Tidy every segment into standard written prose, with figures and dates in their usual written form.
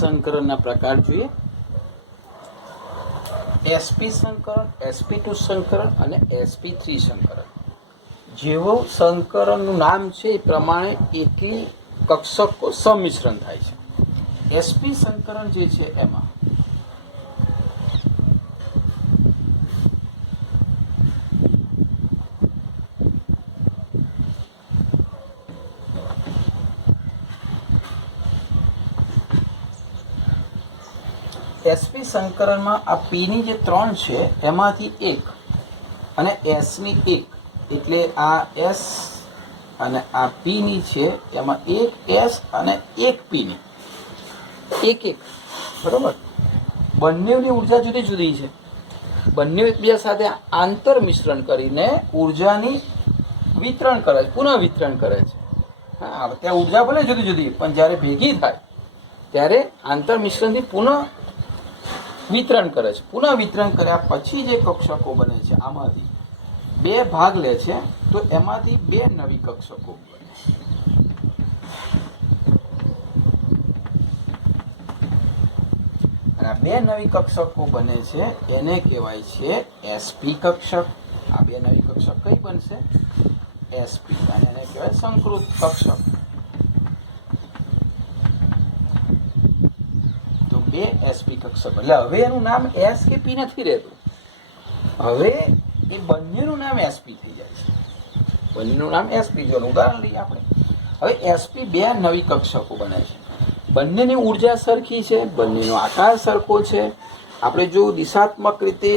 સંકરણના પ્રકાર જોઈએ. sp સંકરણ, sp2 સંકરણ અને sp3 સંકરણ. જેવું સંકરણનું નામ છે એ પ્રમાણે એટલી કક્ષકો સંમિશ્રણ થાય છે. sp સંકરણ જે છે એમાં sp સંકરણમાં આ p ની જે 3 છે એમાંથી એક અને s ની એક, એટલે આ s અને આ p ની છે એમાં એક s અને એક p ની એક બરોબર. બંનેની ઉર્જા જુદી જુદી છે. બંને એકબીજા સાથે આંતર મિશ્રણ કરીને ઉર્જાની વિતરણ કરે છે, પુનઃ વિતરણ કરે છે. હા, ત્યાં ઉર્જા ભલે જુદી જુદી, પણ જ્યારે ભેગી થાય ત્યારે આંતર મિશ્રણથી પુનઃ વિતરણ કરે છે. પુનઃ વિતરણ કર્યા પછી જે કક્ષકો બને છે આમાંથી બે ભાગ લે છે તો એમાંથી બે નવી કક્ષકો બને. અને બે નવી કક્ષકો બને છે એને કહેવાય છે sp કક્ષક. આ બે નવી કક્ષક કઈ બનશે? sp. અને એને કહેવાય સંકૃત કક્ષક. તો બે sp કક્ષક. એટલે હવે એનું નામ s કે p નથી રહેતું, હવે એ બંનેનું નામ sp થઈ જાય છે. બંનેનું નામ sp. જો ઉદાહરણ લઈએ આપણે, હવે sp બે નવી કક્ષકો બને છે. બંનેની ઉર્જા સરખી છે, બંનેનો આકાર સરખો છે. આપણે જો દિશાત્મક રીતે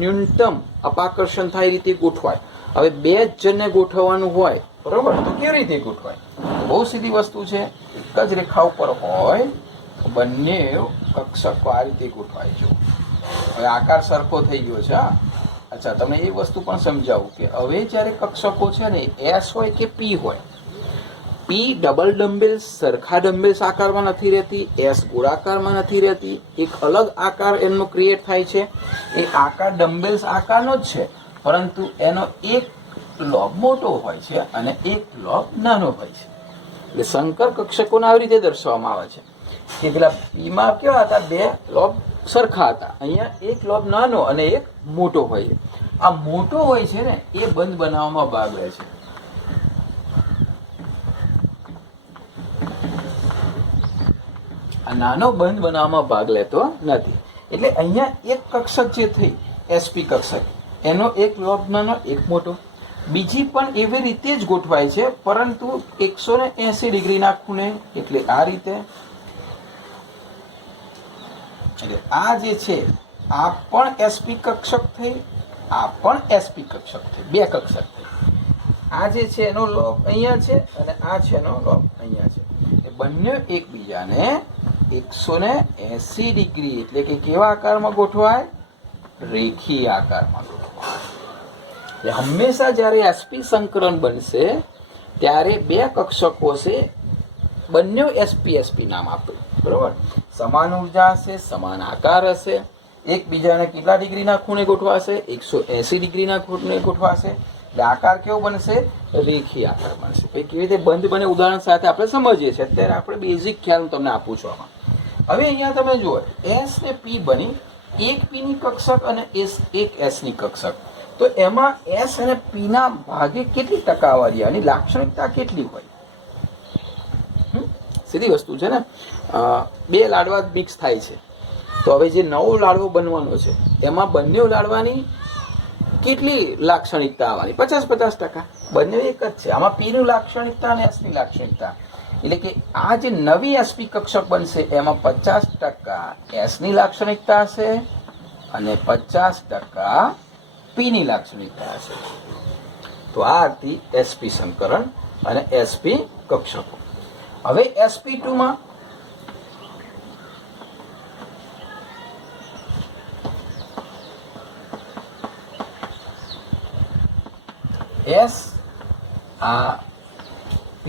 ન્યૂનતમ અપાકર્ષણ થાય રીતે ગોઠવાય. હવે બે જ જણને ગોઠવવાનું હોય, બરોબર, તો કેવી રીતે ગોઠવાય? બહુ સીધી વસ્તુ છે. એક જ રેખા ઉપર હોય બંને કક્ષકો આ રીતે ગોઠવાય છે. હવે આકાર સરખો થઈ ગયો છે. હા, અચ્છા, તમને એ વસ્તુ પણ સમજાવું કે હવે જ્યારે કક્ષકો છે ને s હોય કે p હોય, p ડબલ ડમ્બેલ્સ સરખા ડમ્બેલ્સ આકારમાં નથી રહેતી, s ગોળાકારમાં નથી રહેતી. એક અલગ આકાર એમનો ક્રિએટ થાય છે. એ આકાર ડમ્બેલ્સ આકારનો જ છે, પરંતુ એનો એક લોબ મોટો હોય છે અને એક લોબ નાનો હોય છે. એટલે સંકર કક્ષકોને આવી રીતે દર્શાવવામાં આવે છે કે પેલા પીમાં કેવા હતા? બે લોબ સરખા હતા. અહીંયા એક લોબ નાનો અને એક મોટો હોય છે. આ મોટો હોય છે ને એ બંધ બનાવવામાં ભાગ લે છે. આ નાનો બંધ બનાવવામાં ભાગ લેતો નથી. એટલે અહીંયા એક કક્ષક જે થઈ sp કક્ષક, એનો એક લોબ નાનો એક મોટો. બીજી પણ એવી રીતે જ ગોઠવાય છે, પરંતુ 180 ડિગ્રીના ખૂણે. એટલે આ રીતે. એટલે આ જે છે આ પણ sp કક્ષક થઈ, આ પણ sp કક્ષક થઈ, બે કક્ષક થઈ. આ જે છે એનો લોબ અહીંયા છે અને આ છે એનો લોબ અહીંયા છે. એ બંને એકબીજાને 180 ડિગ્રી, એટલે કે કેવા આકારમાં ગોઠવાય? રેખીય આકારમાં ગોઠવાય. એટલે હંમેશા જ્યારે sp સંકરણ બનશે ત્યારે બે કક્ષકો છે, બંને sp નામ આપે, બરોબર. સમાન ઉર્જા હશે, સમાન આકાર હશે, એકબીજાને કેટલા ડિગ્રીના ખૂણે ગોઠવાશે? 180 ડિગ્રીના ખૂણે ગોઠવાશે. એટલે આકાર કેવો બનશે? રેખીય આકાર બનશે. કેવી રીતે બંધ બને ઉદાહરણ સાથે આપણે સમજીએ છીએ. અત્યારે આપણે બેઝિક ખ્યાલ હું તમને આપું છું આમાં. હવે અહીંયા તમે જુઓ, s ને p બની, એક p ની કક્ષક અને એક s ની કક્ષક. તો એમાં s અને p ના ભાગે કેટલી ટકાવારી, આની લાક્ષણિકતા કેટલી હોય? સીધી વસ્તુ છે ને. બે લાડવા મિક્સ થાય છે, તો હવે જે નવો લાડવો બનવાનો છે એમાં બંને લાડવાની કેટલી લાક્ષણિકતા આવવાની? 50-50%. બંને એક જ છે. આમાં p ની લાક્ષણિકતા અને s ની લાક્ષણિકતા. એટલે કે આ જે નવી sp કક્ષક બનશે એમાં 50% s ની લાક્ષણિકતા હશે અને 50% p ની લાક્ષણિકતા હશે. તો આ હતી sp સંકરણ અને sp કક્ષકો. હવે sp2 માં s, આ p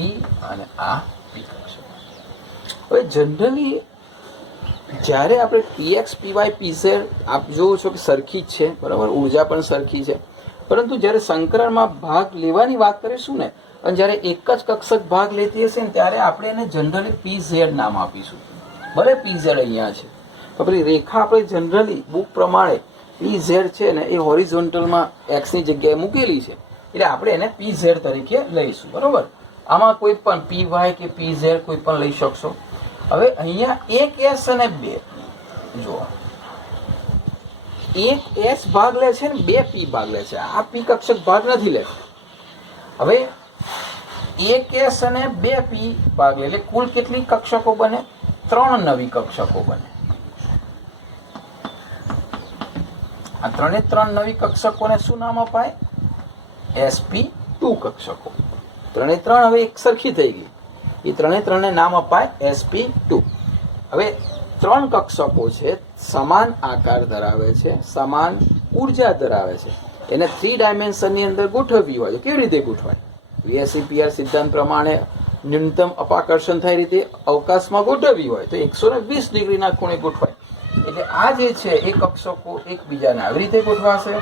અને આ p કક્ષક. હવે જનરલી જ્યારે આપણે px, py, pz આપ જોવો છો કે સરખી જ છે, બરાબર, ઉર્જા પણ સરખી છે. પરંતુ જ્યારે સંકરણમાં ભાગ લેવાની વાત કરીશું ને, અને જ્યારે એક જ કક્ષક ભાગ લેતી હશે ને ત્યારે આપણે એને જનરલી pz નામ આપીશું. ભલે PZ અહીંયા છે તો પેલી રેખા આપણે જનરલી બુક પ્રમાણે PZ છે ને એ હોરિઝોન્ટલમાં x ની જગ્યાએ મૂકેલી છે એટલે આપણે એને PZ તરીકે લઈશું, બરોબર. આમાં કોઈ પણ PY કે PZ કોઈ પણ લઈ શકશો. હવે અહીંયા એક S અને બે જો એક S ભાગ લે છે ને બે P ભાગ લે છે. આ P કક્ષક ભાગ નથી લેતો. હવે એક S અને બે P ભાગ લે એટલે કુલ કેટલી કક્ષકો બને? 3 નવી કક્ષકો બને. આ 3 નવી કક્ષકોને શું નામ અપાય? sp2 કક્ષકો. 3 હવે એક સરખી થઈ ગઈ. એ 3 ને નામ અપાય sp2. હવે 3 કક્ષકો છે, સમાન આકાર ધરાવે છે, સમાન ઉર્જા ધરાવે છે. એને 3 ડાયમેન્શનની અંદર ગોઠવવી હોય તો કેવી રીતે ગોઠવાય? VSEPR સિદ્ધાંત પ્રમાણે ન્યૂનતમ અપાકર્ષણ થાય રીતે અવકાશમાં ગોઠવવી હોય તો 120 ડિગ્રીના ખૂણે ગોઠવાય. એટલે આ જે છે એ કક્ષકો એકબીજાને આવી રીતે ગોઠવાશે.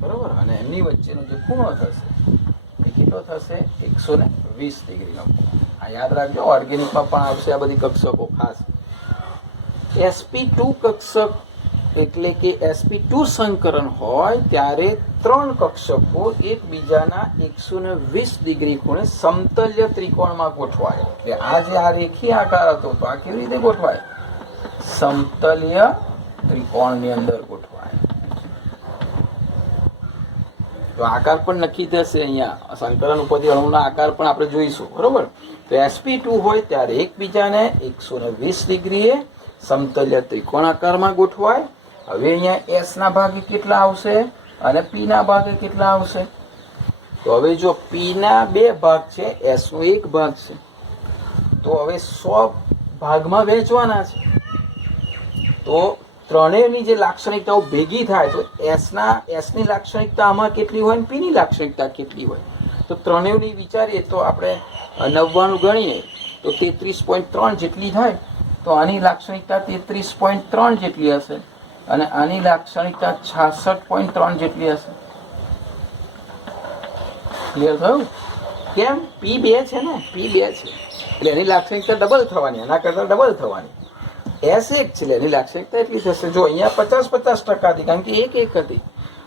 બરોબર. અને એમની વચ્ચેનો જે ખૂણો થશે એ કેટલો થશે? 120 ડિગ્રીનો ખૂણો. આ યાદ રાખજો, ઓર્ગેનિકમાં પણ આવશે આ બધી કક્ષકો ખાસ. sp2 કક્ષક એટલે કે sp2 સંકરણ હોય ત્યારે 3 કક્ષકો એકબીજાના 120 ડિગ્રી ખૂણે સમતલ્ય ત્રિકોણમાં ગોઠવાય. એટલે આ જે આ રેખીય આકાર હતો તો આ કેવી રીતે ગોઠવાય? સમતલ્ય ત્રિકોણની અંદર ગોઠવાય. તો આકાર પણ નક્કી થશે. અહીંયા સંકલન ઉપરથી અણુના આકાર પણ આપણે જોઈશું, બરોબર. તો sp2 હોય ત્યારે એકબીજાને 120 ડિગ્રીએ સમતલ્ય ત્રિકોણ આકારમાં ગોઠવાય. હવે અહીંયા s ના ભાગે કેટલા આવશે અને p ના ભાગે કેટલા આવશે? તો હવે જો p ના 2 ભાગ છે, s નો 1 ભાગ છે, તો હવે 100 ભાગમાં વહેંચવાના છે. તો ત્રણેયની જે લાક્ષણિકતાઓ ભેગી થાય તો s ની લાક્ષણિકતા આમાં કેટલી હોય ને p ની લાક્ષણિકતા કેટલી હોય? તો ત્રણેયની વિચારીએ તો આપણે 99 ગણીએ તો 33.3 જેટલી થાય. તો આની લાક્ષણિકતા 33.3 જેટલી હશે અને આની લાક્ષણિકતા 66.3 જેટલી હશે. ક્લિયર થયું? કેમ? p2 છે ને, p2 છે એટલે એની લાક્ષણિકતા ડબલ થવાની, એના કરતા ડબલ થવાની. s 1 છે એની લાક્ષણિકતા એટલી થશે. જો અહીંયા 50-50% હતી કારણ કે 1 હતી.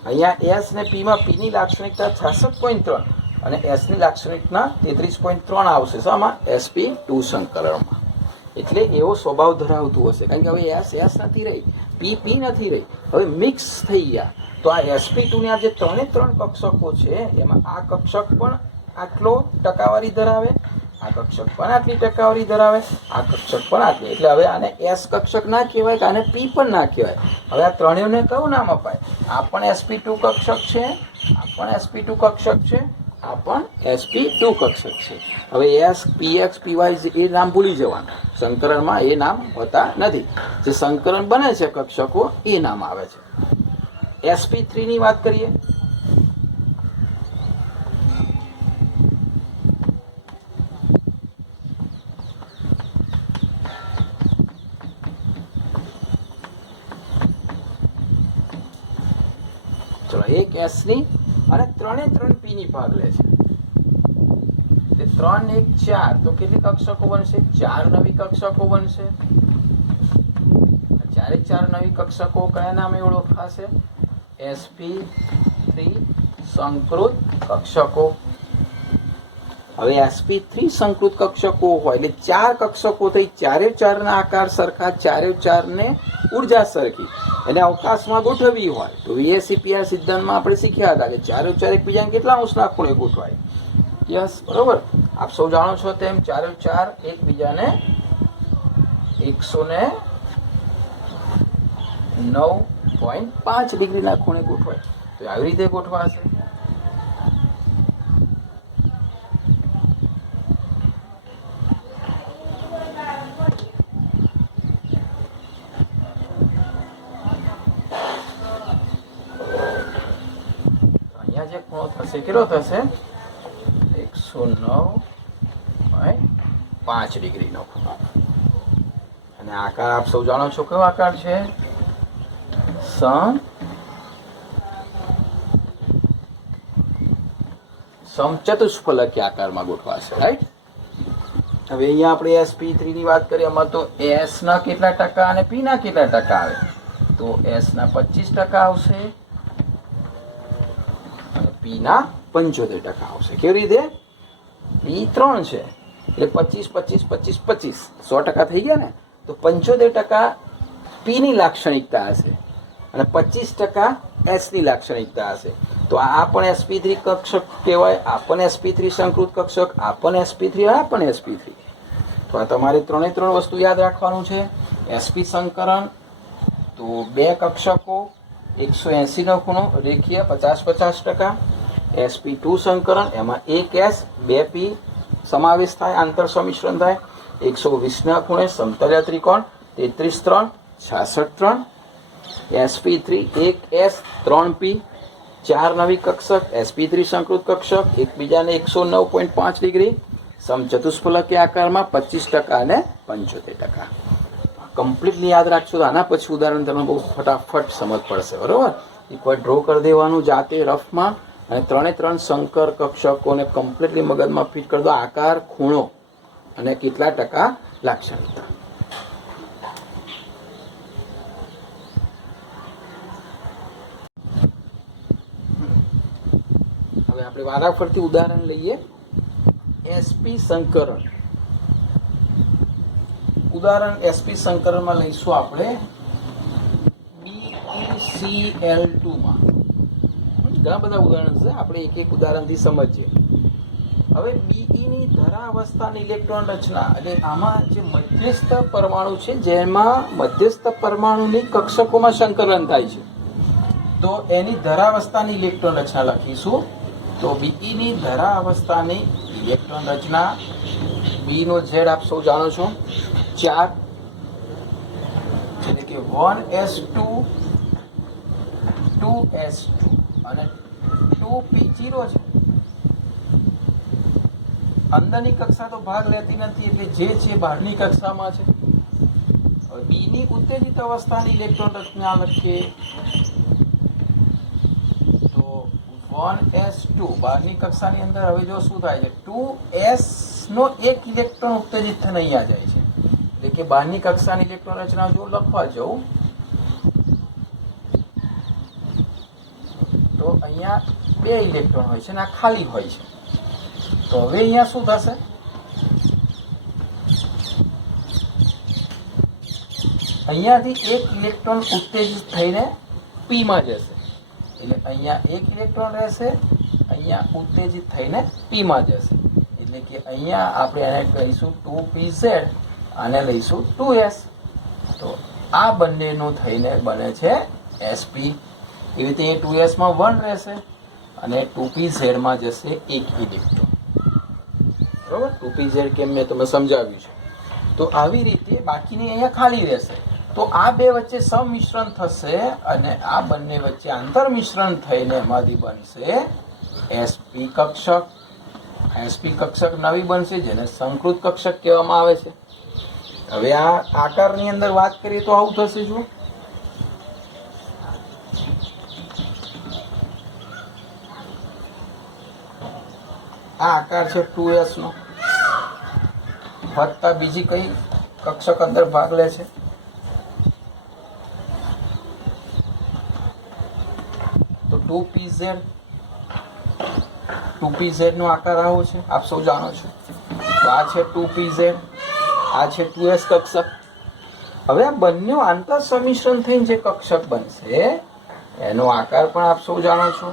અહીંયા s ને p માં p ની લાક્ષણિકતા 66.3 અને s ની લાક્ષણિકતા 33.3 આવશે. શામાં? sp2 સંકલનમાં. એટલે એવો સ્વભાવ ધરાવતું હશે કારણ કે હવે s નથી રહી, p નથી રહી, હવે મિક્સ થઈ ગયા. તો આ sp2 ની આ જે 3 કક્ષકો છે એમાં આ કક્ષક પણ આટલો ટકાવારી ધરાવે, આ કક્ષક પણ આટલી ટકાવારી ધરાવે, આ કક્ષક પણ આટલી. એટલે હવે આને s કક્ષક ના કહેવાય કે આને p પણ ના કહેવાય. હવે આ ત્રણેયને કયું નામ અપાય? આ પણ sp2 કક્ષક છે, આ પણ sp2 કક્ષક છે, આ પણ sp2 કક્ષક છે. હવે s px py એ નામ ભૂલી જવાનું. સંકરણમાં એ નામ હોતા નથી. જે સંકરણ બને છે કક્ષકો એ નામ આવે છે. sp3 ની વાત કરીએ. ચલો, એક s ની અને 3 p ની ભાગ લે છે. 3 1 4 તો કેટલી કક્ષકો બનશે? 4 નવી કક્ષકો બનશે. 4 નવી કક્ષકો કયા નામે ઓળખાશે? sp3 સંકૃત કક્ષકો. હવે sp3 સંકૃત કક્ષકો હોય એટલે 4 કક્ષકો થઈ, 4 ના આકાર સરખા, 4 ને ઉર્જા સરખી, એને અવકાશમાં ગોઠવવી હોય તો VSEPR સિદ્ધાંતમાં આપણે શીખ્યા હતા કે 4 એકબીજાને કેટલા અંશના ખૂણે ગોઠવાય? યસ, બરોબર. આપ સૌ જાણો છો તેમ 4 એકબીજાને 109.5 ડિગ્રીના ખૂણે ગોઠવાય. તો આવી રીતે ગોઠવાશે. અહીંયા જે ખૂણો થશે કેટલો થશે? 109.5 ડિગ્રીનો ખૂણો. અને આકાર આપ સૌ જાણો છો કયો આકાર છે? સમચતુષ્ફલકી આકારમાં ગોઠવાશે, રાઈટ? હવે અહીંયા આપણે sp3 ની વાત કરીએ, એમાં તો s ના કેટલા ટકા અને p ના કેટલા ટકા આવે? તો s ના 25% આવશે અને p ના 75% આવશે. કેવી રીતે? p 3 છે એટલે 25 25 25 25 100% થઈ ગયા ને. તો 75% p ની લાક્ષણિકતા હશે અને 25% s ની લાક્ષણિકતા હશે. તો આ પણ sp3 કક્ષક કહેવાય, આ પણ sp3 સંકૃત કક્ષક, આ પણ sp3, આ પણ sp3. તો આ તમારે 3 વસ્તુ યાદ રાખવાનું છે. sp સંકરણ તો 2 કક્ષકો 180 નો ખૂણો રેખીય 50-50%. sp2 સંકરણ એમાં 1 s 2 p સમાવેશ થાય, આંતર સમિશ્રણ થાય. 120 ના ખૂણે સમતલ્ય ત્રિકોણ 33 3 66 3. sp3 1 s 3 p 4 નવી કક્ષક sp3 સંકૃત કક્ષક એકબીજાને 109.5 ડિગ્રી સમચતુષ્ફલકી આકારમાં 25% અને 75%. કમ્પ્લીટલી યાદ રાખશો તો આના પછી ઉદાહરણ તમને બહુ ફટાફટ સમજ પડશે, બરોબર? એકવાર ડ્રો કરી દેવાનું જાતે રફમાં અને 3 સંકર કક્ષકોને કમ્પ્લીટલી મગજમાં ફિટ કરી દો. આકાર, ખૂણો અને કેટલા ટકા લાક્ષણિકતા. હવે આપણે વારાફરતી ઉદાહરણ લઈએ. sp સંકરણ. ઉદાહરણ sp સંકરણમાં લઈશું આપણે BeCl2 માં. ઘણા બધા ઉદાહરણ છે, આપણે એક એક ઉદાહરણથી સમજીએ. હવે Be ની ધરાવસ્થાની ઇલેક્ટ્રોન રચના, એટલે આમાં જે મધ્યસ્થ પરમાણુ છે જેમાં મધ્યસ્થ પરમાણુની કક્ષકોમાં સંકલન થાય છે, તો એની ધરાવસ્થાની ઇલેક્ટ્રોન રચના લખીશું. તો Be ની ધરાવસ્થાની ઇલેક્ટ્રોન રચના, B નો Z આપ સૌ જાણો છો 4, એટલે કે 1s2 2s2 અને 2p0 છે. અંદરની કક્ષા તો ભાગ લેતી નથી એટલે જે છે બહારની કક્ષામાં છે. હવે B ની ઉત્તેજિત અવસ્થાની ઇલેક્ટ્રોન રચના લખીએ તો 1s2 બહારની કક્ષાની અંદર. હવે જો શું થાય છે, 2s નો એક ઇલેક્ટ્રોન ઉત્તેજિત થઈને અહીંયા જાય છે, એટલે કે બહારની કક્ષાની ઇલેક્ટ્રોન રચના જો લખવા જાઉં તો અહીંયા 2 ઇલેક્ટ્રોન હોય છે અને આ ખાલી હોય છે. તો હવે અહીંયા શું થશે, અહીંયાથી એક ઇલેક્ટ્રોન ઉત્તેજિત થઈને p માં જશે, એટલે અહીંયા એક ઇલેક્ટ્રોન રહેશે, અહીંયા ઉત્તેજિત થઈને p માં જશે. એટલે કે અહીંયા આપણે આને કહીશું 2pz, આને લઈશું 2s. તો આ બંનેનું થઈને બને છે sp. એવી રીતે 2s માં 1 રહેશે અને 2pz માં જશે એક ઇલેક્ટ્રોન, બરોબર? 2pz કેમ મેં તમને સમજાવ્યું છે. તો આવી રીતે બાકીની અહીંયા ખાલી રહેશે. તો આ બે વચ્ચે સમિશ્રણ થશે અને આ બંને વચ્ચે આંતર મિશ્રણ થઈને એમાંથી બનશે sp કક્ષક. sp કક્ષક નવી બનશે જેને સંકૃત કક્ષક કહેવામાં આવે છે. હવે આ આકારની અંદર વાત કરીએ તો આવું થશે. શું આ આકાર છે 2s નો, વત્તા બીજી કઈ કક્ષક અંદર ભાગ લે છે? તો 2pz નો આકાર આવો છે, આપ સૌ જાણો છો. તો આ છે 2pz, આ છે 2s કક્ષક. હવે આ બંને આંતર સમિશ્રણ થઈને જે કક્ષક બનશે એનો આકાર પણ આપ સૌ જાણો છો.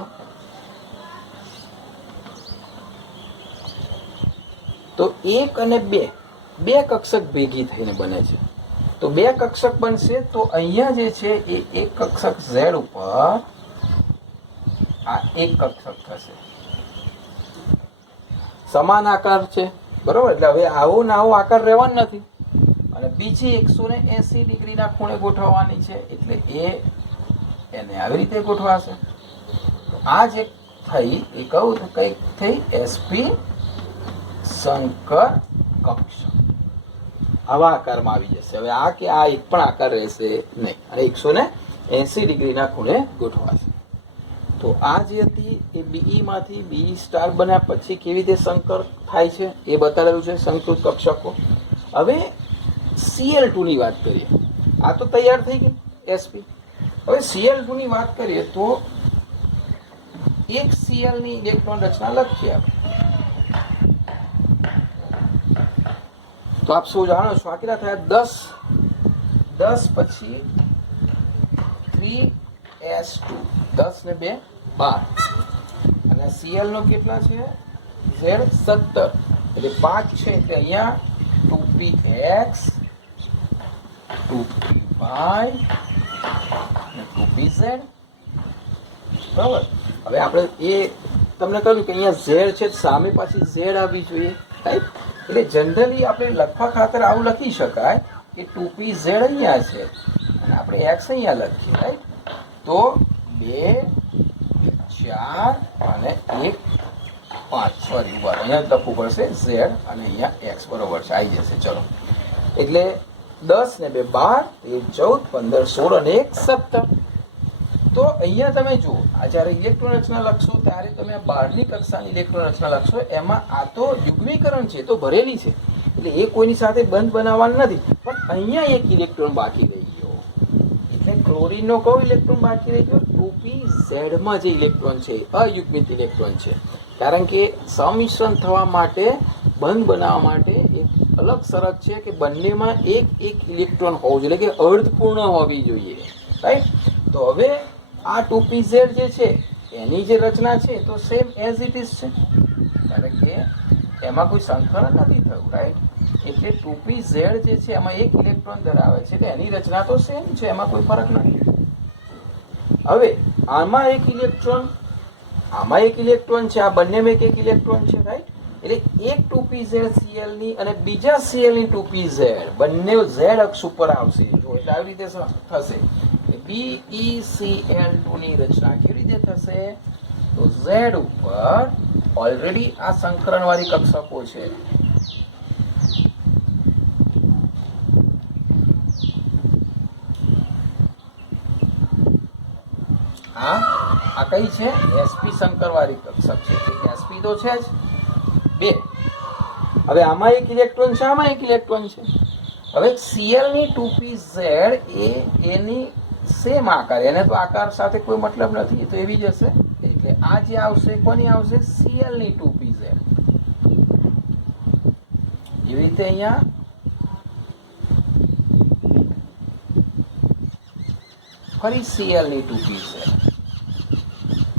તો 1 અને 2 કક્ષક ભેગી થઈને બને છે. તો 2 કક્ષક બનશે તો અહીંયા જે છે એ એક કક્ષક z ઉપર આ એક કક્ષક થશે. સમાન આકાર છે, બરોબર? એટલે હવે આવો ને આવો આકાર રહેવાનો નથી અને બીજી 180 ડિગ્રીના ખૂણે ગોઠવવાની છે, એટલે એને આવી રીતે ગોઠવાશે. તો આ જે થઈ એ કઈ થઈ? sp સંકર કક્ષક આવા આકારમાં આવી જશે. હવે આ કે આ એક પણ આકાર રહેશે નહીં અને 180 ડિગ્રીના ખૂણે ગોઠવાશે. તો આ જે હતી એ બીઈ માંથી બી સ્ટાર બન્યા પછી કેવી રીતે સંકર થાય છે એ બતાવેલું છે સંકૃત કક્ષકો. હવે Cl2 ની વાત કરીએ. આ તો તૈયાર થઈ ગઈ sp. હવે Cl2 ની વાત કરીએ તો એક Cl ની ઇલેક્ટ્રોન રચના લખીએ આપણે. તો આપ સૌ જાણો છો આ કેટલા થયા 10 પછી 3s2 10 ને 2 12 અને Cl નો કેટલા છે z 17 એટલે 5 છે એટલે અહીંયા 2px 2py અને 2pz બરાબર. હવે આપણે એ તમને કહ્યું કે અહીંયા z છે સામે પાછી z આવવી જોઈએ રાઈટ. એટલે જનરલી આપણે લખવા ખાતર આવું લખી શકાય કે 2pz અહીંયા છે અને આપણે x અહીંયા લખીએ રાઈટ. તો 2 4 અને 1 5 સોરી ઉપર અહીંયા લખવું પડશે z અને અહીંયા x બરોબર છે આવી જશે. ચલો એટલે 10 ને 2 12 13 14 15 16 અને 1 17. તો અહીંયા તમે જુઓ આ જ્યારે ઇલેક્ટ્રોન રચના લખશો ત્યારે તમે આ 12મી કક્ષાની ઇલેક્ટ્રોન રચના લખશો એમાં આ તો યુગ્મીકરણ છે તો ભરેલી છે એટલે એ કોઈની સાથે બંધ બનાવવાનું નથી. પણ અહીંયા એક ઇલેક્ટ્રોન બાકી રહી ગયો એટલે ક્લોરીનનો કયો ઇલેક્ટ્રોન બાકી રહી ગયો 2pz માં જે ઇલેક્ટ્રોન છે અયુગ્મિત ઇલેક્ટ્રોન છે. કારણ કે સંમિશ્રણ થવા માટે બંધ બનાવવા માટે એક અલગ શરત છે કે બંનેમાં એક એક ઇલેક્ટ્રોન હોવો જોઈએ એટલે કે અર્ધપૂર્ણ હોવી જોઈએ રાઈટ. તો હવે આ 2pz જે છે એની જે રચના છે તો સેમ એઝ ઇટ ઇઝ છે કારણ કે એમાં કોઈ સંકરણ નથી થયું રાઈટ. એટલે 2pz જે છે એમાં એક ઇલેક્ટ્રોન ધરાવે છે એટલે એની રચના તો સેમ છે એમાં કોઈ ફરક નથી. હવે આમાં એક ઇલેક્ટ્રોન છે આ બંનેમાં એક ઇલેક્ટ્રોન છે રાઈટ. એટલે એક 2pz Cl ની અને બીજા Cl ની 2pz બંને z અક્ષ ઉપર આવશે જો એટલે આવી રીતે થશે. BeCl2 ની રચના કેવી રીતે થશે તો z ઉપર ઓલરેડી આ સંકરણ વાળી કક્ષકો છે. આ કઈ છે sp સંકર વાળી કક્ષક છે. sp તો છે જ 2. હવે આમાં એક ઇલેક્ટ્રોન છે આમાં એક ઇલેક્ટ્રોન છે. હવે Cl ની 2pz એ એની સેમ આકાર એને તો આકાર સાથે કોઈ મતલબ નથી તો એવી જ હશે. એટલે આ જે આવશે કોની આવશે Cl ની 2pz. એવી રીતે અહીંયા ફરી Cl ની 2pz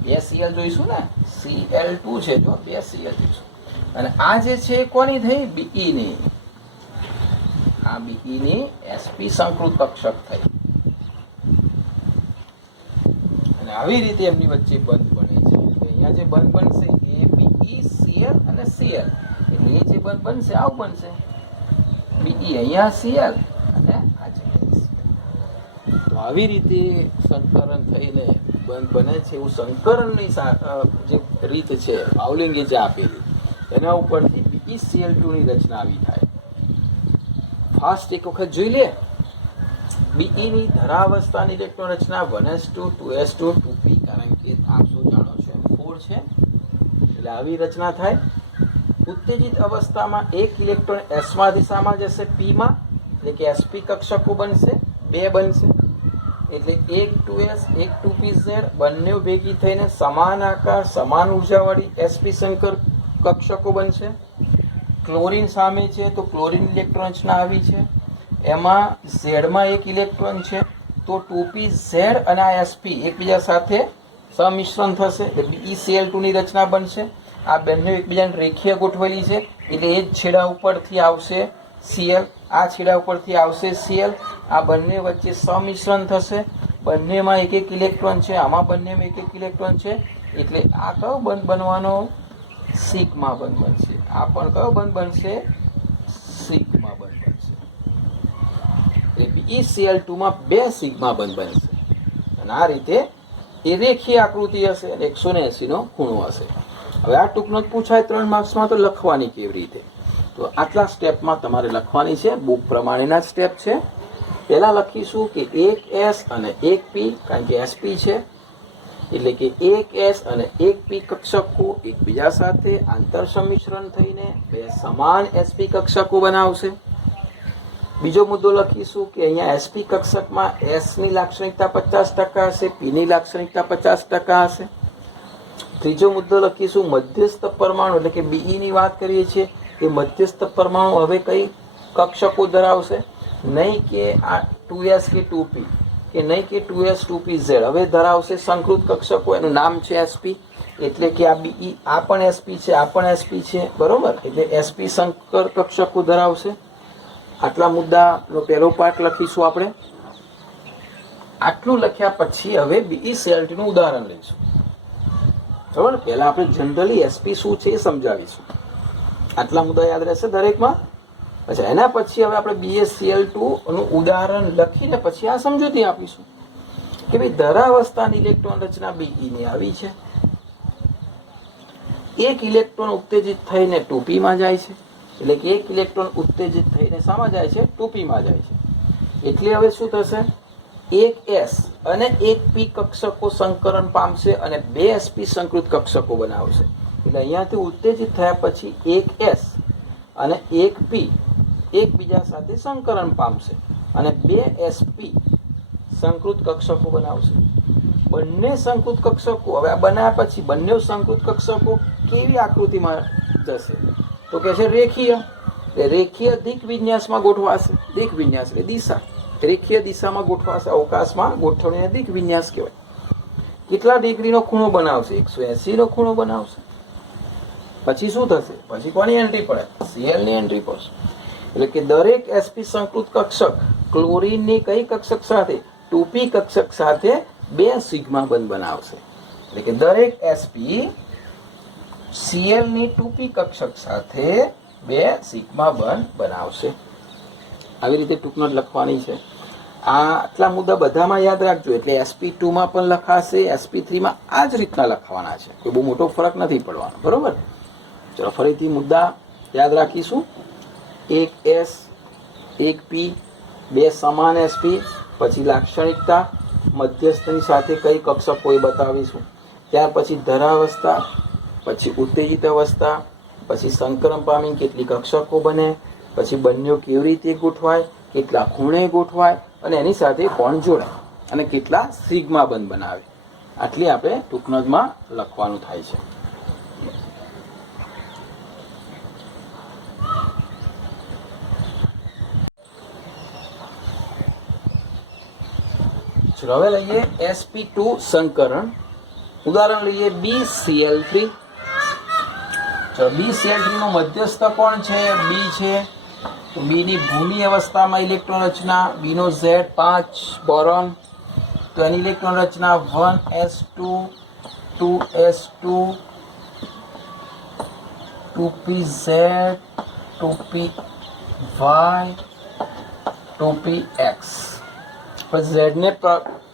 બે Cl જોઈશું ને Cl2 છે જો બે Cl જોઈશું અને આ જે છે કોની થઈ Be ની આ Be ની sp સંકૃત કક્ષક થઈ અને આવી રીતે એમની વચ્ચે બંધ બને છે. અહીંયા જે બંધ બનશે એ BeCl અને Cl એટલે એ જે બંધ બનશે આવું બનશે Be અહીંયા Cl અને આ જગ્યાએ Cl. તો આવી રીતે સંકરણ થઈને બંધ બને છે. એવું સંકરણની જે રીત છે પાઉલિંગે જે આપેલી એના ઉપરથી BeCl2 ની રચના આવી થાય. ફાસ્ટ એક વખત જોઈ લે. Be ની ધરાવસ્થાની ઇલેક્ટ્રોન રચના 1s2 2s2 2p કારણ કે આપ શું જાણો છો 4 છે એટલે આવી રચના થાય. ઉત્તેજિત અવસ્થામાં એક ઇલેક્ટ્રોન s માં દિશામાં જશે p માં એટલે કે sp કક્ષકો બનશે 2 બનશે એટલે એક 2s એક 2pz બંને ભેગી થઈને સમાન આકાર સમાન ઉર્જાવાળી sp સંકર કક્ષકો બનશે. ક્લોરીન સામે છે તો ક્લોરીન ઇલેક્ટ્રોન રચના આવી છે એમાં z માં એક ઇલેક્ટ્રોન છે તો 2pz અને આ sp એકબીજા સાથે સમિશ્રણ થશે એટલે BeCl2 ની રચના બનશે. આ બંને એકબીજાને રેખીય ગોઠવેલી છે એટલે એ જ છેડા ઉપરથી આવશે Cl આ છેડા ઉપરથી આવશે Cl આ બંને વચ્ચે સમિશ્રણ થશે બંનેમાં એક એક ઇલેક્ટ્રોન છે આમાં બંનેમાં એક એક ઇલેક્ટ્રોન છે એટલે આ કયો બંધ બનવાનો સિગ્મા બંધ બનશે. આ પણ કયો બંધ બનશે સિગ્મા બંધ બનશે. BeCl2 માં 2 સિગ્મા બંધ બનશે અને આ રીતે એ રેખીય આકૃતિ હશે અને 180 નો ખૂણો હશે. હવે આ ટૂંકનો પૂછાય 3 માર્ક્સમાં તો લખવાની કેવી રીતે તો આટલા સ્ટેપમાં તમારે લખવાની છે, બુક પ્રમાણેના જ સ્ટેપ છે. પહેલાં લખીશું કે એક એસ અને એક પી, કારણ કે એસપી છે, એટલે કે એક એસ અને એક પી કક્ષકો એકબીજા સાથે આંતર સંમિશ્રણ થઈને બે સમાન એસપી કક્ષકો બનાવશે. બીજો મુદ્દો લખીશું કે અહીંયા એસપી કક્ષકમાં એસની લાક્ષણિકતા 50% હશે, પીની લાક્ષણિકતા 50% હશે. ત્રીજો મુદ્દો લખીશું મધ્યસ્થ પરમાણુ, એટલે કે બીઈની વાત કરીએ છીએ, એ મધ્યસ્થ પરમાણુ હવે કઈ કક્ષકો ધરાવશે, નહીં કે આ 2s કે 2p કે નહીં કે 2s 2pz, હવે ધરાવશે સંકૃત કક્ષકો, એનું નામ છે એસપી. એટલે કે આ બીઈ, આ પણ એસપી છે, આ પણ એસપી છે, બરોબર, એટલે એસપી સંકર કક્ષકો ધરાવશે. આટલા મુદ્દાનો પહેલો પાર્ટ લખીશું આપણે. આટલું લખ્યા પછી હવે બીઈ સેલ્ટનું ઉદાહરણ લઈશું, બરાબર. પહેલા આપણે જનરલી એસપી શું છે એ સમજાવીશું. આટલા મુદ્દા યાદ રહેશે દરેકમાં. અચ્છા, એના પછી હવે આપણે BaCl2 નું ઉદાહરણ લખીને પછી આ સમજૂતી આપીશું કે ભાઈ ધરાવસ્થાની ઇલેક્ટ્રોન રચના BE ની આવી છે. એક ઇલેક્ટ્રોન ઉત્તેજિત થઈને 2p માં જાય છે, એટલે કે એક ઇલેક્ટ્રોન ઉત્તેજિત થઈને શામાં જાય છે, 2p માં જાય છે. એટલે હવે શું થશે, એક S અને એક P કક્ષકો સંકરણ પામશે અને બે sp સંકૃત કક્ષકો બનાવશે. એટલે અહીંયાથી ઉત્તેજિત થયા પછી એક S અને એક P એકબીજા સાથે સંકરણ પામશે અને બે sp સંકૃત કક્ષકો બનાવશે. બંને સંકૃત કક્ષકો હવે આ બનાવ્યા પછી બંને સંકૃત કક્ષકો કેવી આકૃતિમાં જશે, તો કે છે રેખીય. રેખીય દિક વિન્યાસમાં ગોઠવાશે. દિક વિન્યાસ એટલે દિશા, રેખીય દિશામાં ગોઠવાશે. અવકાશમાં ગોઠવણીને દિક વિન્યાસ કહેવાય. કેટલા ડિગ્રીનો ખૂણો બનાવશે, 180 નો ખૂણો બનાવશે. પછી શું થશે, પછી કોની એન્ટ્રી પડે, Cl ની એન્ટ્રી પડશે. એટલે કે દરેક sp સંકૃત કક્ષક ક્લોરીનની કઈ કક્ષક સાથે, 2p કક્ષક સાથે બે સિગ્મા બંધ બનાવશે. એટલે કે દરેક sp Cl ની 2p કક્ષક સાથે બે સિગ્મા બંધ બનાવશે. આવી રીતે ટૂંક નોટ લખવાની છે. આટલા મુદ્દા બધામાં યાદ રાખજો. એટલે sp2 માં પણ લખાશે, sp3 માં આ જ રીતના લખવાના છે, કોઈ બહુ મોટો ફરક નથી પડવાનો, બરોબર. ચલો ફરીથી મુદ્દા યાદ રાખીશું. એક S એક P બે સમાન sp, પછી લાક્ષણિકતા મધ્યસ્થની સાથે કઈ કક્ષકો એ બતાવીશું. ત્યાર પછી ધરાવસ્થા, પછી ઉત્તેજિત અવસ્થા, પછી સંકરણ પામી કેટલી કક્ષકો બને, પછી બંને કેવી રીતે ગોઠવાય, કેટલા ખૂણે ગોઠવાય અને એની સાથે કોણ જોડાય અને કેટલા સિગ્મા બંધ બનાવે. આટલી આપણે ટૂંકનોટમાં લખવાનું થાય છે. હવે લઈએ sp2 સંકરણ. ઉદાહરણ લઈએ BCl3. ચલો BCl3 નો મધ્યસ્થ કોણ છે, B છે. તો B ની ભૂમિ અવસ્થામાં ઇલેક્ટ્રોન રચના, B નો Z5 બોરોન, તો એની ઇલેક્ટ્રોન રચના 1s2 2s2 2pz 2py 2px. Z ને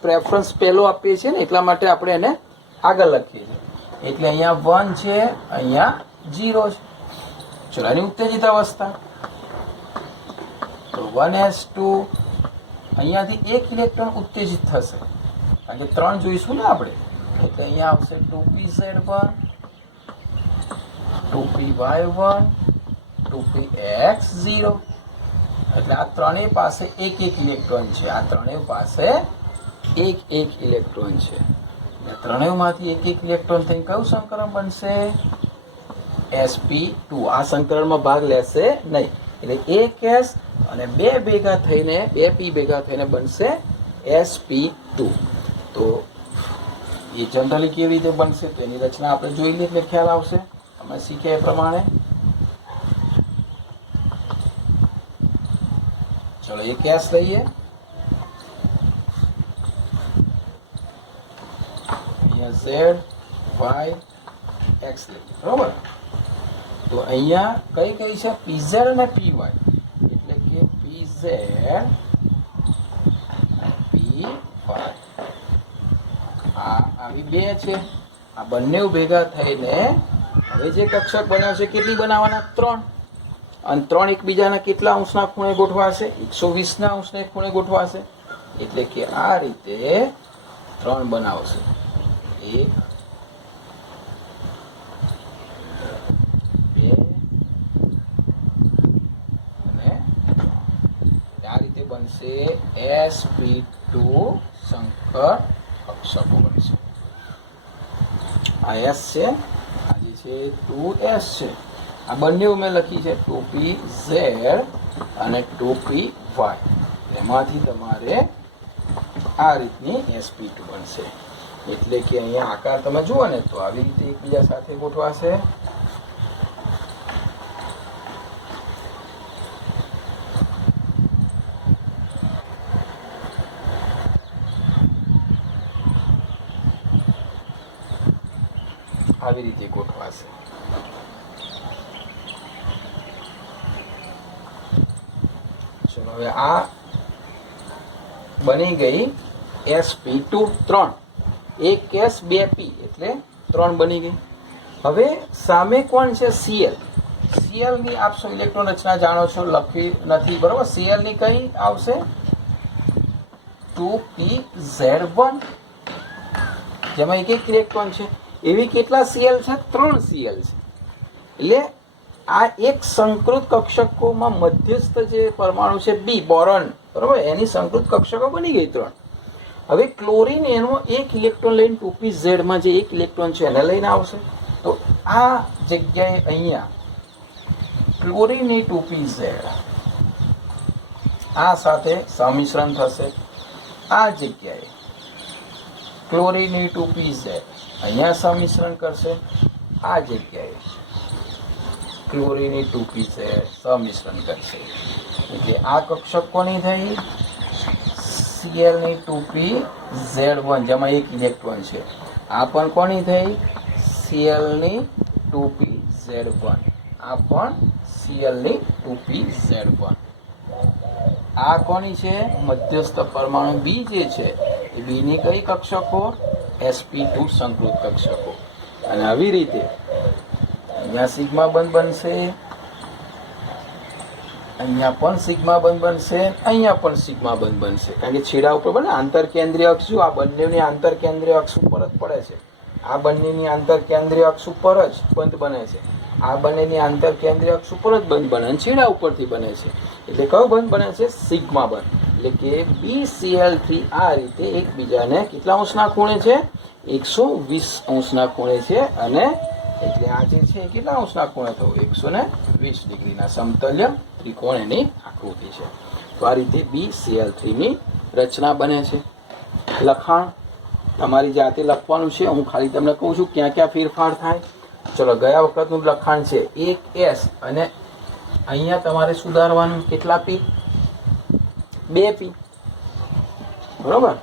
પ્રેફરન્સ પહેલો આપીએ છીએ ને, એટલા માટે આપણે એને આગળ લખીએ છીએ. એટલે અહીંયા 1 છે, અહીંયા 0 છે. ચલો એની ઉત્તેજિત અવસ્થા, તો 1s2, અહીંયાથી એક ઇલેક્ટ્રોન ઉત્તેજિત થશે, કારણ કે 3 જોઈશું ને આપણે. એટલે અહીંયા આવશે 2pz1 2py1 2px0. એટલે આ ત્રણેય પાસે એક એક ઇલેક્ટ્રોન છે. આ ત્રણેય પાસે એક એક ઇલેક્ટ્રોન છે. ત્રણેયમાંથી એક એક ઇલેક્ટ્રોન થઈને કયું સંકરણ બનશે, sp2. આ સંકરણમાં ભાગ લેશે નહીં. એટલે એક s અને બે ભેગા થઈને, બે p ભેગા થઈને બનશે sp2. તો એ જનરલી કેવી રીતે બનશે, તો એની રચના આપણે જોઈ લઈએ એટલે ખ્યાલ આવશે. અમે શીખ્યા એ પ્રમાણે. ચલો એક s લઈએ, અહીંયા z y x લઈએ, બરોબર. તો અહીંયા કઈ કઈ છે, pz અને py. એટલે કે pz py આવી બે છે. આ બંને ભેગા થઈને હવે જે કક્ષક બનાવશે કેટલી બનાવવાના, 3. અને 3 એકબીજાના કેટલા અંશના ખૂણે ગોઠવાશે? 120ના અંશને ખૂણે ગોઠવાશે. એટલે કે આ રીતે 3 બનાવશે. 1 2 અને 3. આ રીતે બનશે sp2 સંકર કક્ષકો બનશે. આ s છે, આ જે છે 2s છે. આ બંને મેં લખી છે 2pz અને 2py. એમાંથી તમારે આ રીતની sp2 બનશે. એટલે કે અહીંયા આકાર તમે જુઓ ને તો આવી રીતે એકબીજા સાથે ગોઠવાશે. આવી રીતે ગોઠવાશે. ચલો હવે આ બની ગઈ sp2 3. 1s 2p એટલે 3 બની ગઈ. હવે સામે કોણ છે? Cl. Cl ની આપ સૌ ઇલેક્ટ્રોન રચના જાણો છો, લખી નથી બરોબર. Cl ની કઈ આવશે? 2pz1. જેમાં એક ઇલેક્ટ્રોન છે. એવી કેટલા Cl છે? 3 Cl છે. એટલે આ એક સંકૃત કક્ષકોમાં મધ્યસ્થ જે પરમાણુ છે B બોરોન બરોબર, એની સંકૃત કક્ષકો બની ગઈ 3. હવે ક્લોરીન એનો એક ઇલેક્ટ્રોન લઈને 2pz માં જે એક ઇલેક્ટ્રોન છે એને લઈને આવશે. તો આ જગ્યાએ અહીંયા ક્લોરીનની 2pz આ સાથે સંમિશ્રણ થશે. આ જગ્યાએ ક્લોરીનની 2pz અહીંયા સંમિશ્રણ કરશે. આ જગ્યાએ ક્લોરીનની 2pz સંમિશ્રણ કરશે. એટલે આ કક્ષક કોની થઈ? Cl ની 2pz1 જેમાં એક ઇલેક્ટ્રોન છે. આ પણ કોની થઈ? Cl ની 2pz1. આ પણ Cl ની 2pz1. આ કોની છે? મધ્યસ્થ પરમાણુ B જે છે એ B ની કઈ કક્ષકો? sp2 સંકૃત કક્ષકો. અને આવી રીતે અહીંયા સિગ્મા બંધ બનશે, અહીંયા પણ સિગ્મા બંધ બનશે, અહીંયા પણ સિગ્મા બંધ બનશે. કારણ કે છેડા ઉપર બને આંતરકેન્દ્રીય અક્ષ. જો આ બંનેની આંતરકેન્દ્રીય અક્ષ ઉપર જ પડે છે. આ બંનેની આંતરકેન્દ્રીય અક્ષ ઉપર જ બંધ બને છે. આ બંનેની આંતરકેન્દ્રીય અક્ષ ઉપર જ બંધ બને અને છેડા ઉપરથી બને છે. એટલે કયો બંધ બને છે? સિગ્મા બંધ. એટલે કે BCl3 આ રીતે એકબીજાને કેટલા અંશના ખૂણે છે? 120 અંશના ખૂણે છે. અને એટલે આ જે છે કેટલા અંશના ખૂણે થયું? 120 ડિગ્રીના સમતલ્ય ત્રિકોણ એની આકૃતિ છે. તો આ રીતે BCl3 ની રચના બને છે. લખાણ તમારી જાતે લખવાનું છે. હું ખાલી તમને કહું છું ક્યાં ક્યાં ફેરફાર થાય. ચલો, ગયા વખતનું લખાણ છે 1s અને અહીંયા તમારે સુધારવાનું કેટલા p? 2p બરોબર.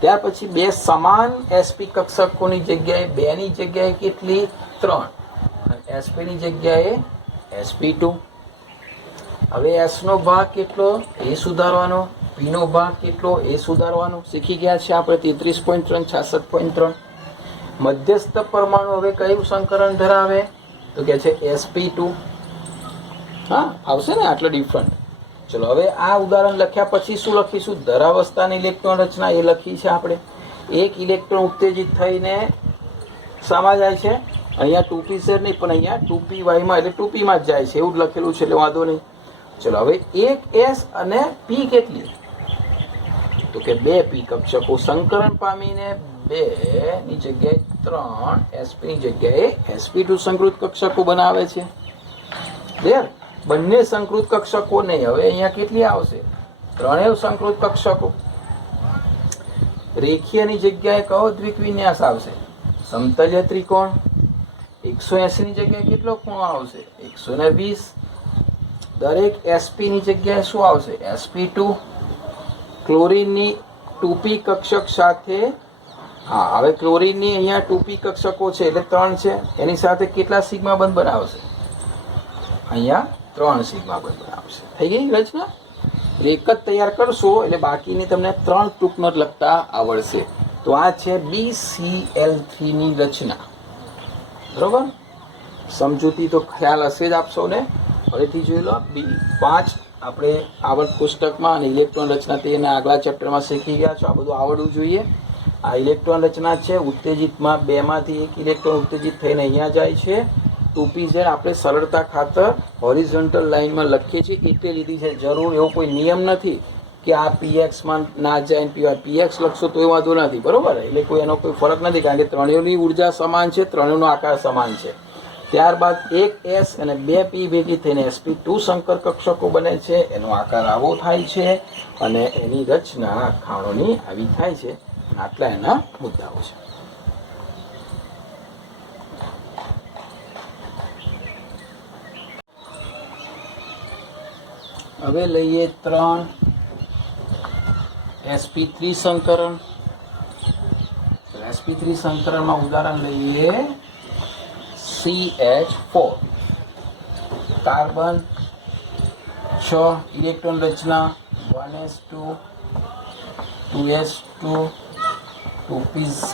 ત્યાર પછી બે સમાન sp કક્ષકોની જગ્યાએ 2 ની જગ્યાએ કેટલી? 3. અને sp ની જગ્યાએ sp2. હવે s નો ભાગ કેટલો? એ સુધારવાનો. p નો ભાગ કેટલો? એ સુધારવાનો. શીખી ગયા છે આપણે 33.3 66.3. મધ્યસ્થ પરમાણુ હવે કયું સંકરણ ધરાવે? તો કે છે sp2. હા, આવશે ને આટલો ડિફરન્ટ. ચલો, હવે આ ઉદાહરણ લખ્યા પછી શું લખીશું? ધરાવસ્થાની ઇલેક્ટ્રોન રચના એ લખી છે આપણે. એક ઇલેક્ટ્રોન ઉત્તેજિત થઈને શામાં જાય છે? અહીંયા 2pz નહીં પણ અહીંયા 2py માં એટલે 2p માં જ જાય છે. એવું જ લખેલું છે એટલે વાંધો નહીં. ચલો, હવે 1s અને p કેટલી? તો કે 2p કક્ષકો સંકરણ પામીને 2 ની જગ્યાએ 3 sp ની જગ્યાએ sp2 સંકૃત કક્ષકો બનાવે છે. ક્લિયર? બંને સંકૃત કક્ષકો નહીં. હવે અહીંયા કેટલી આવશે? 3 સંકૃત કક્ષકો. રેખીયની જગ્યાએ કયો દ્વિવિન્યાસ આવશે? સમતલ્ય ત્રિકોણ. 180 ની જગ્યાએ કેટલો ખૂણો આવશે? 120. દરેક sp ની જગ્યાએ શું આવશે? sp2. ક્લોરીનની 2p કક્ષક સાથે હા, હવે ક્લોરીનની અહીંયા 2p કક્ષકો છે એટલે 3 છે. એની સાથે કેટલા સિગ્મા બંધ બનાવશે? અહીંયા 3 સિગ્મા બંધ બનાવશે. થઈ ગઈ રચના. એક જ તૈયાર કરશો એટલે બાકીની તમને 3 ટૂંકનો લખતા આવડશે. તો આ છે BCl3 ની રચના. બરોબર? સમજૂતી તો ખ્યાલ હશે જ આપ સૌને. ફરીથી જોઈ લો. B5 આપણે આવર્ત કોષ્ટકમાં અને ઇલેક્ટ્રોન રચના તેને આગલા ચેપ્ટરમાં શીખી ગયા છો. આ બધું આવડવું જોઈએ. આ ઇલેક્ટ્રોન રચના છે. ઉત્તેજિતમાં 2 માંથી 1 ઇલેક્ટ્રોન ઉત્તેજિત થઈને અહીંયા જાય છે. 2p આપણે સરળતા ખાતર હોરિઝોન્ટલ લાઇનમાં લખીએ છીએ એટલે લીધી છે. જરૂર એવો કોઈ નિયમ નથી કે આ pxમાં ના જાય px લખશો તો એ વાંધો નથી, બરોબર? એટલે કોઈ એનો કોઈ ફરક નથી, કારણ કે ત્રણેયની ઉર્જા સમાન છે, ત્રણેયનો આકાર સમાન છે. ત્યારબાદ એક S અને 2p ભેગી થઈને sp2 સંકર કક્ષકો બને છે. એનો આકાર આવો થાય છે અને એની રચના ખાણોની આવી થાય છે. આટલા એના મુદ્દાઓ છે. હવે લઈએ 3 sp3 સંકરણ. sp3 સંકરણમાં ઉદાહરણ લઈએ CH4. કાર્બન 6 ઇલેક્ટ્રોન રચના 1s2 2s2 2pz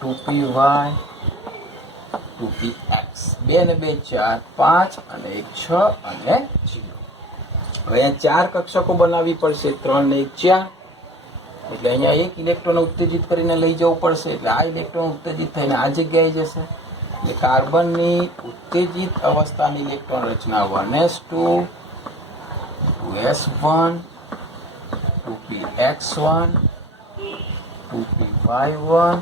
2py 2px 2 અને 2 4 5 અને 1 6 અને 0. હવે અહીંયા 4 કક્ષકો બનાવવી પડશે. 3 ને 1 4, એટલે અહીંયા 1 ઇલેક્ટ્રોન ઉત્તેજિત કરીને લઈ જવું પડશે. એટલે આ ઇલેક્ટ્રોન ઉત્તેજિત થઈને આ જગ્યાએ જશે. એટલે કાર્બનની ઉત્તેજિત અવસ્થાની ઇલેક્ટ્રોન રચના 1s2 2s1 2px1 2py1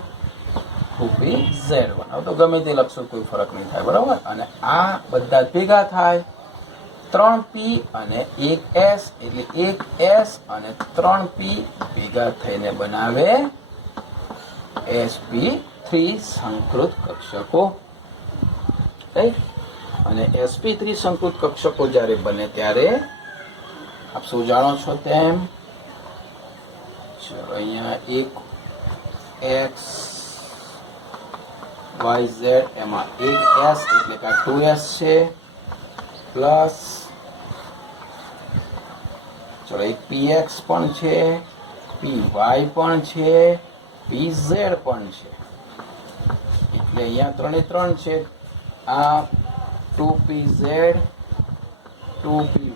2pz1. હવે તો ગમે તે લખશો કોઈ ફરક નહીં થાય, બરાબર? અને આ બધા ભેગા થાય 3p અને 1s, એટલે 1s અને 3p ભેગા થઈને બનાવે sp3 સંકૃત કક્ષકો. અને sp3 સંકૃત કક્ષકો જ્યારે બને ત્યારે આપ સૌ જાણો છો તેમ, ચલો અહીંયા એક x y z એમાં એક s એટલે કે 2s છે, પ્લસ ચલો એક px પણ છે, py પણ છે, pz પણ છે. એટલે અહીંયા 3 3 છે. આ 2pz 2py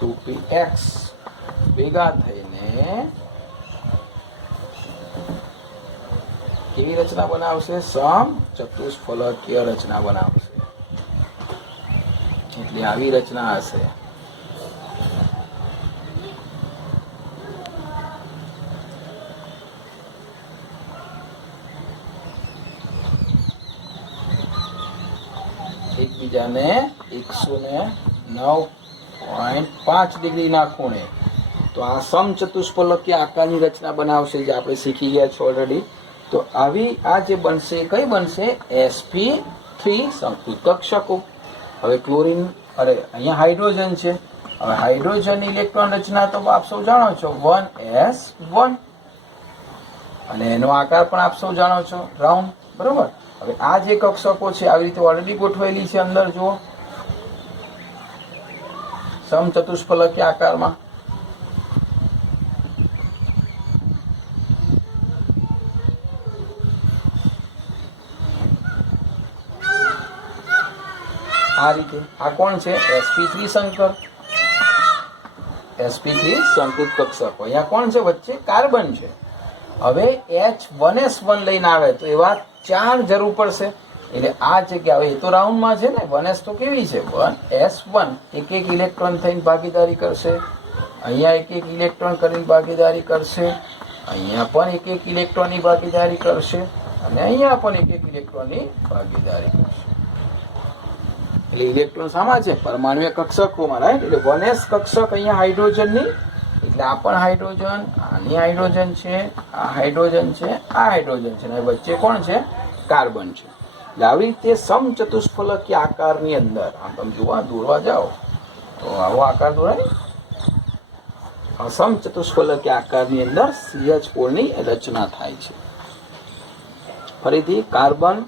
2px ભેગા થઈને કેવી રચના બનાવશે? સમ ચતુષ્ફલકીય રચના બનાવશે. એટલે આવી રચના હશે. એકબીજાને 109.5 ડિગ્રીના ખૂણે. તો આ સમચતુષ્ફલકીય આકારની રચના બનાવશે, જે આપણે શીખી ગયા છો ઓલરેડી. તો આવી આ જે બનશે કઈ બનશે? sp3 સંકૃત કક્ષકો. હવે ક્લોરીન, અરે અહીંયા હાઇડ્રોજન છે. હવે હાઇડ્રોજન ઇલેક્ટ્રોન રચના તો આપ સૌ જાણો છો 1s1, અને એનો આકાર પણ આપ સૌ જાણો છો, રાઉન્ડ, બરોબર? હવે આ જે કક્ષકો છે આવી રીતે ઓલરેડી ગોઠવેલી છે અંદર, જુઓ સમચતુષ્ફલકીય આકારમાં. આ રીતે આ કોણ છે? sp3 સંકર, sp3 સંકૃત કક્ષકો. અહીંયા કોણ છે? વચ્ચે કાર્બન છે. હવે H1s1 લઈને આવે તો એવા 4 જરૂર પડશે. એટલે આ જગ્યા, હવે એ તો રાઉન્ડમાં છે ને, 1s તો કેવી છે? 1s1 એક એક ઇલેક્ટ્રોન થઈને ભાગીદારી કરશે. અહીંયા એક એક ઇલેક્ટ્રોન કરીને ભાગીદારી કરશે. અહીંયા પણ એક એક ઇલેક્ટ્રોનની ભાગીદારી કરશે. અને અહીંયા પણ એક એક ઇલેક્ટ્રોનની ભાગીદારી કરશે. એટલે ઇલેક્ટ્રોન શામાં છે? પરમાણુય કક્ષકોમાં, રાઈટ? એટલે 1s કક્ષક અહીંયા હાઇડ્રોજનની, એટલે આ પણ હાઇડ્રોજન, આની હાઇડ્રોજન છે, આ હાઇડ્રોજન છે, આ હાઇડ્રોજન છે, અને વચ્ચે કોણ છે? કાર્બન છે. એટલે આવી રીતે સમચતુષ્ફલકીય આકારની અંદર આમ તમે જુઓ, દોરવા જાઓ તો આવો આકાર દોરાય. સમચતુષ્ફલકીય આકારની અંદર CH4 ની રચના થાય છે. ફરીથી કાર્બન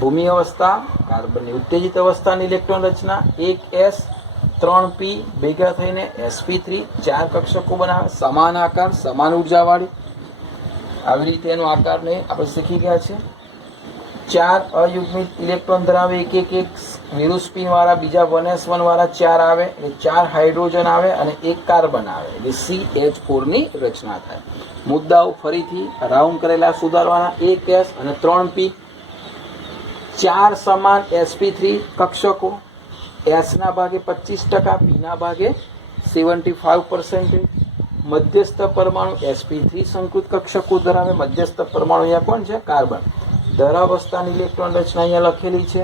ભૂમિ અવસ્થા, કાર્બનની ઉત્તેજિત અવસ્થાની ઇલેક્ટ્રોન રચના 1s 3p ભેગા થઈને sp3 4 કક્ષકો બનાવે, સમાન આકાર, સમાન ઉર્જાવાળી. આવી રીતે એનો આકારને આપણે શીખી ગયા છે. 4 અયુગ્મિત ઇલેક્ટ્રોન ધરાવે એક વિરુદ્ધ સ્પિન વાળા, બીજા 1s1 વાળા 4 આવે એટલે 4 હાઇડ્રોજન આવે અને 1 કાર્બન આવે એટલે CH4 ની રચના થાય. મુદ્દાઓ ફરીથી રાઉન્ડ કરેલા સુધારવાના. 1s અને 3p, 4 સમાન sp3 કક્ષકો, s ના ભાગે 25%, p ના ભાગે 75%. મધ્યસ્થ પરમાણુ sp3 સંકૃત કક્ષકો ધરાવે. મધ્યસ્થ પરમાણુ અહીંયા કોણ છે? કાર્બન. ધરાવસ્થાની ઇલેક્ટ્રોન રચના અહીંયા લખેલી છે.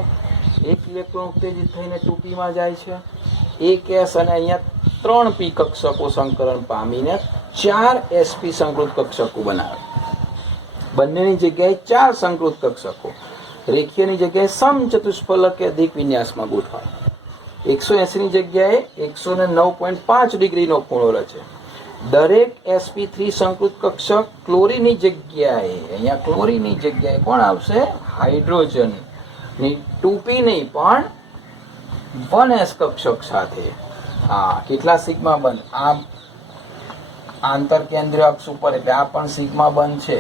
1 ઇલેક્ટ્રોન ઉત્તેજિત થઈને 2p માં જાય છે. 1s અને અહીંયા 3p કક્ષકો સંકરણ પામીને 4 sp સંકૃત કક્ષકો બનાવે. બંનેની જગ્યાએ 4 સંકૃત કક્ષકો રેખીયની જગ્યાએ સમચતુષ્ફલક અધિક વિન્યાસમાં ગોઠવાય. 180 ની જગ્યાએ 109.5 ડિગ્રીનો ખૂણો રચે. દરેક sp3 સંકૃત કક્ષક ક્લોરીનની જગ્યાએ, અહીંયા ક્લોરીનની જગ્યાએ કોણ આવશે? હાઇડ્રોજન ની 2p નહીં પણ 1s કક્ષક સાથે. હા, કેટલા સિગ્મા બંધ? આ આંતર કેન્દ્રીય અક્ષ ઉપર એટલે આ પણ સિગ્મા બંધ છે.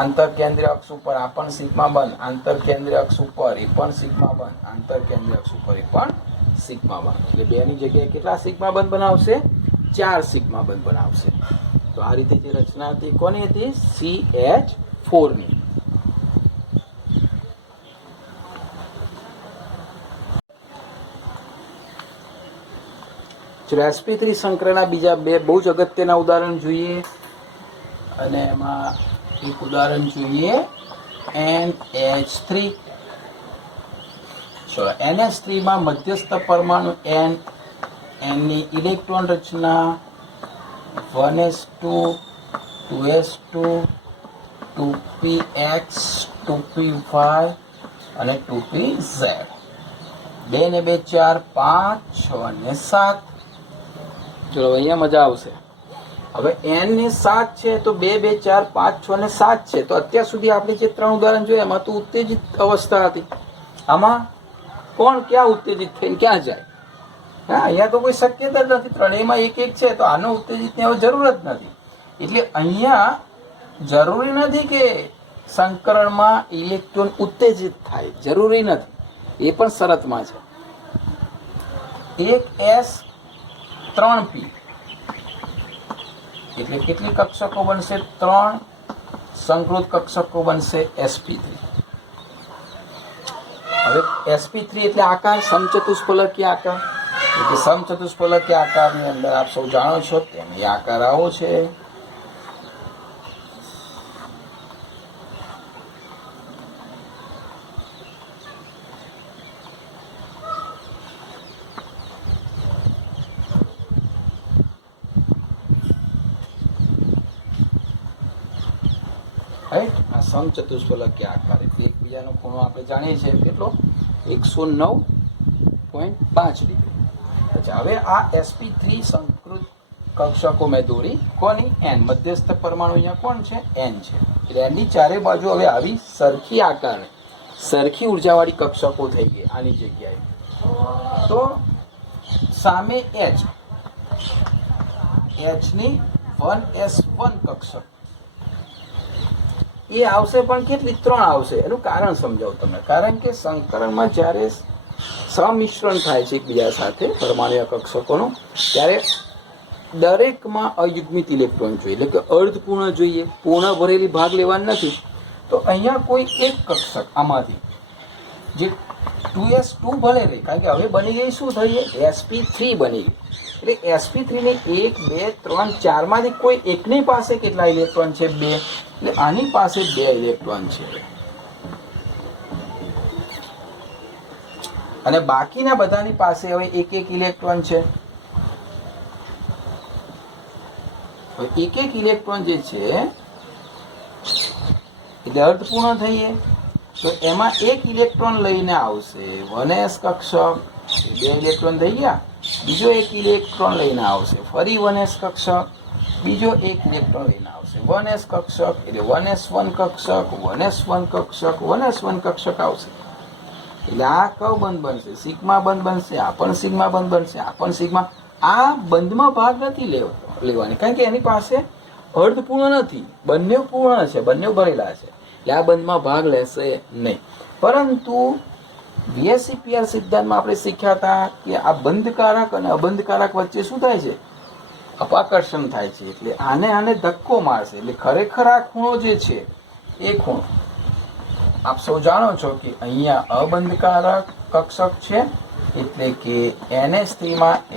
આંતર કેન્દ્રીય અક્ષ ઉપર આ પણ સિગ્મા બંધ. આંતર કેન્દ્રીય અક્ષ ઉપર એ પણ સિગ્મા બંધ. આંતર કેન્દ્રીય અક્ષ ઉપર એ પણ સિગ્મા બંધ. એટલે બેની જગ્યાએ કેટલા સિગ્મા બંધ બનાવશે? 4 સિગ્મા બંધ બનાવશે. તો આ રીતે જે રચના હતી કોની હતી? CH4 ની. ચલો sp3 સંકરણના બીજા 2 બહુ જ અગત્યના ઉદાહરણ જોઈએ અને એમાં એક ઉદાહરણ જોઈએ NH3. ચલો NH3 માં મધ્યસ્થ પરમાણુ N, ની ઇલેક્ટ્રોન રચના 1s2, 2s2, 2px, 2py અને 2pz. 2 ને 2 4, 5, 6 ને 7. ચલો અહીંયા મજા આવશે. હવે n ને 7 છે તો 2 2 4 5 6 ને 7 છે. તો અત્યાર સુધી આપણે જે 3 ઉદાહરણ જોયા એમાં તો ઉત્તેજિત અવસ્થા હતી. આમાં કોણ ક્યાં ઉત્તેજિત થઈને ક્યાં જાય? હા, અહીંયા તો કોઈ શક્યતા જ નથી. ત્રણેયમાં એક એક છે તો આનો ઉત્તેજિતની હવે જરૂર જ નથી. એટલે અહીંયા જરૂરી નથી કે સંકરણમાં ઇલેક્ટ્રોન ઉત્તેજિત થાય, જરૂરી નથી. એ પણ શરતમાં છે. 1s 3p એટલે કેટલી કક્ષકો બનશે? 3 સંકૃત કક્ષકો બનશે sp3. હવે sp3 એટલે આકાર, સમચતુષ્ફલકીય આકાર. એટલે સમચતુષ્ફલકીય આકારની અંદર આપ સૌ જાણો છો તેમ એ આકાર આવો છે. આ સમચતુષ્ફલકીય આકાર એટલે એકબીજાનો ખૂણો આપણે જાણીએ છીએ કેટલો? 109.5 ડિગ્રી. અચ્છા, હવે આ sp3 સંકૃત કક્ષકો મેં દોરી. કોની? n. મધ્યસ્થ પરમાણુ અહીંયા કોણ છે? n છે. એટલે એની ચારે બાજુ હવે આવી સરખી આકાર, સરખી ઉર્જાવાળી કક્ષકો થઈ ગઈ આની જગ્યાએ. તો સામે h ની 1s1 કક્ષક એ આવશે પણ કેટલી? 3 આવશે. એનું કારણ સમજાવું તમને. કારણ કે સંકરણમાં જ્યારે સમિશ્રણ થાય છે એકબીજા સાથે પરમાણુ કક્ષકોનું, ત્યારે દરેકમાં અયુગ્મિત ઇલેક્ટ્રોન જોઈએ, એટલે કે અર્ધપૂર્ણ જોઈએ. પૂર્ણ ભરેલી ભાગ લેવાની નથી. તો અહીંયા કોઈ એક કક્ષક આમાંથી જે 2s2 ભલે રહે, કારણ કે હવે બની ગઈ શું થઈ? sp3 બની ગઈ. એટલે sp3 ની 1 2 3 4 માંથી કોઈ એકની પાસે કેટલા ઇલેક્ટ્રોન છે? 2. એટલે આની પાસે 2 ઇલેક્ટ્રોન છે અને બાકીના બધાની પાસે હવે એક એક ઇલેક્ટ્રોન છે. એક એક ઇલેક્ટ્રોન જે છે એટલે અર્ધપૂર્ણ થઈએ તો એમાં એક ઇલેક્ટ્રોન લઈને આવશે 1s કક્ષક, 2 ઇલેક્ટ્રોન થઈ ગયા. બીજો એક ઇલેક્ટ્રોન લઈને આવશે ફરી 1s કક્ષક, બીજો એક ઇલેક્ટ્રોન લઈને આવશે 1s કક્ષક, એટલે 1s1 કક્ષક, 1s1 કક્ષક, 1s1 કક્ષક આવશે. એટલે આ કવ બંધ બનશે, સિગ્મા બંધ બનશે, આ પણ સિગ્મા બંધ બનશે, આ પણ સિગ્મા. આ બંધમાં ભાગ નથી લેવાની, કારણ કે એની પાસે અર્ધપૂર્ણ નથી, બંને પૂર્ણ છે, બંને ભરેલા છે. એટલે આ બંધમાં ભાગ લેશે નહીં. પરંતુ VSEPR સિદ્ધાંતમાં આપણે શીખ્યા હતા કે આ બંધકારક અને અબંધકારક વચ્ચે શું થાય છે? અપાકર્ષણ થાય છે. એટલે આને ધક્કો મારશે. એટલે ખરેખર આ ખૂણો જે છે એ ખૂણો આપ સૌ જાણો છો કે અહીંયા અબંધકારક કક્ષક છે, એટલે કે NH3 માં H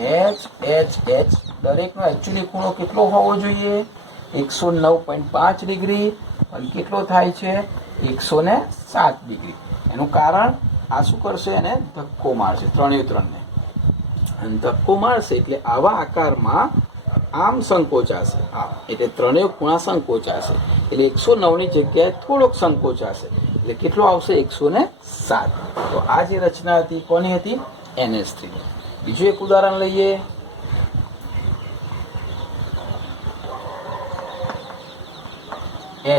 દરેકનો એકચ્યુઅલી ખૂણો કેટલો હોવો જોઈએ? 109.5 ડિગ્રી. અને કેટલો થાય છે? 107 ડિગ્રી. એનું કારણ આ શું કરશે? એને ધક્કો મારશે, ત્રણને. અને ધક્કો મારશે એટલે આવા આકારમાં આમ સંકોચાશે. એટલે ત્રણેય ખૂણા સંકોચાશે. એટલે 109 ની જગ્યાએ થોડોક સંકોચાશે. એટલે કેટલો આવશે? 107. તો આ જે રચના હતી કોની હતી? NH3. બીજું એક ઉદાહરણ લઈએ.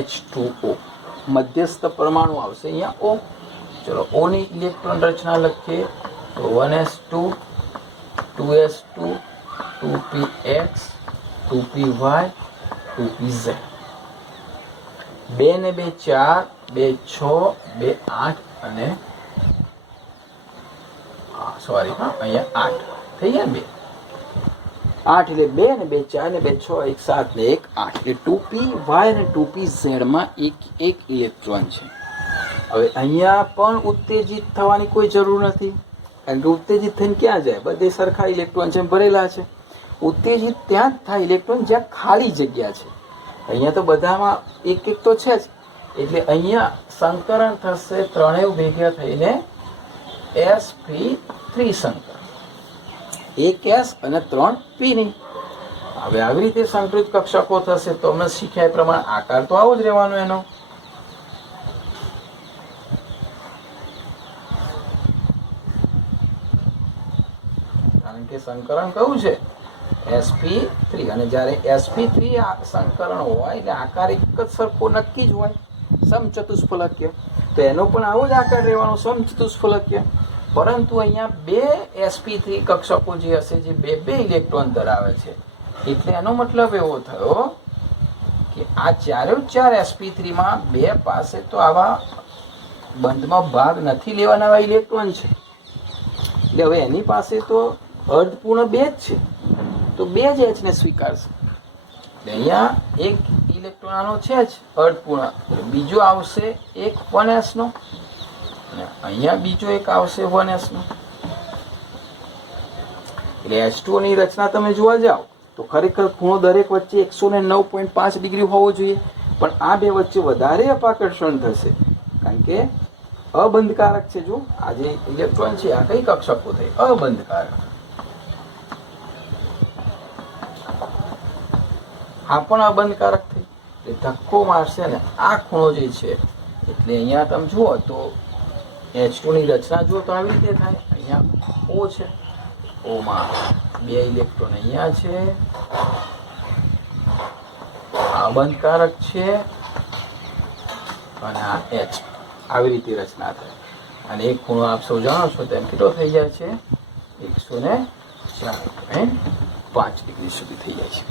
H2O મધ્યસ્થ પરમાણુ આવશે અહીંયા O. ચલો O ની ઇલેક્ટ્રોન રચના લખીએ તો 1s2 2s2 2px 2py 2pz. 2 ને 2 4 2 6 2 8 અને અહીંયા 8 થઈ ગયા ને 8 એટલે 2 ને 2 4 ને 2 6 1 7 ને 1 8 એટલે 2py અને 2pz માં એક ઇલેક્ટ્રોન છે. હવે અહીંયા પણ ઉત્તેજિત થવાની કોઈ જરૂર નથી, કારણ કે ઉત્તેજિત થઈને ક્યાં જાય? બધે સરખા ઇલેક્ટ્રોન છે ભરેલા છે. ઉત્તેજિત ત્યાં જ થાય ઇલેક્ટ્રોન જ્યાં ખાલી જગ્યા છે. અહીંયા તો બધામાં એક તો છે જ. એટલે અહીંયા સંકરણ થશે, ત્રણેય ભેગા થઈને sp3 સંકરણ. એક s અને 3 p ની. હવે આવી રીતે સંકૃત કક્ષકો થશે તો અમે શીખ્યા એ પ્રમાણે આકાર તો આવો જ રહેવાનો એનો. કારણ કે સંકરણ કયું છે? sp3. અને જ્યારે sp3 સંકરણ હોય એટલે આકાર એક જ સરખો નક્કી જ હોય, સમચતુષ્ફલકીય. તો એનો પણ આવો જ આકાર રહેવાનો, સમચતુષ્ફલકીય. પરંતુ અહીંયા બે sp3 કક્ષકો જે હશે જે બે ઇલેક્ટ્રોન ધરાવે છે, એટલે એનો મતલબ એવો થયો કે આ ચાર sp3 માં બે પાસે તો આવા બંધમાં ભાગ નથી લેવાના એવા ઇલેક્ટ્રોન છે. એટલે હવે એની પાસે તો અર્ધપૂર્ણ 2 જ છે, તો 2 જ H ને સ્વીકારશે. એટલે અહીંયા એક ઇલેક્ટ્રોન આનો છે જ અર્ધપૂર્ણ, એટલે બીજો આવશે એક 1s નો, અને અહીંયા બીજો એક આવશે 1s નો. એટલે H2O ની રચના તમે જોવા જાઓ તો ખરેખર ખૂણો દરેક વચ્ચે 109.5 ડિગ્રી હોવો જોઈએ, પણ આ બે વચ્ચે વધારે અપાકર્ષણ થશે, કારણ કે અબંધકારક છે. જો આ જે ઇલેક્ટ્રોન છે આ કઈ કક્ષકો થઈ? અબંધકારક. આ પણ અબંધકારક થઈ. એટલે ધક્કો મારશે ને આ ખૂણો જે છે, એટલે અહીંયા તમે જુઓ તો H2 ની રચના જુઓ તો આવી રીતે થાય. અહીંયા O છે, O માં 2 ઇલેક્ટ્રોન અહીંયા છે, આ અબંધકારક છે, અને આ H. આવી રીતે રચના થાય. અને એક ખૂણો આપ સૌ જાણો છો તેમ કેટલો થઈ જાય છે? 104.5 ડિગ્રી સુધી થઈ જાય છે.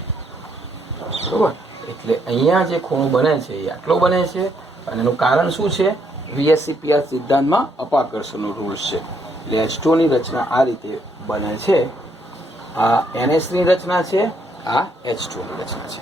બરોબર. એટલે અહીંયા જે ખૂણો બને છે એ આટલો બને છે, અને એનું કારણ શું છે? VSEPR સિદ્ધાંતમાં અપાકર્ષણનો રૂલ્સ છે. એટલે H2O ની રચના આ રીતે બને છે. આ NH ની રચના છે, આ H2O ની રચના છે.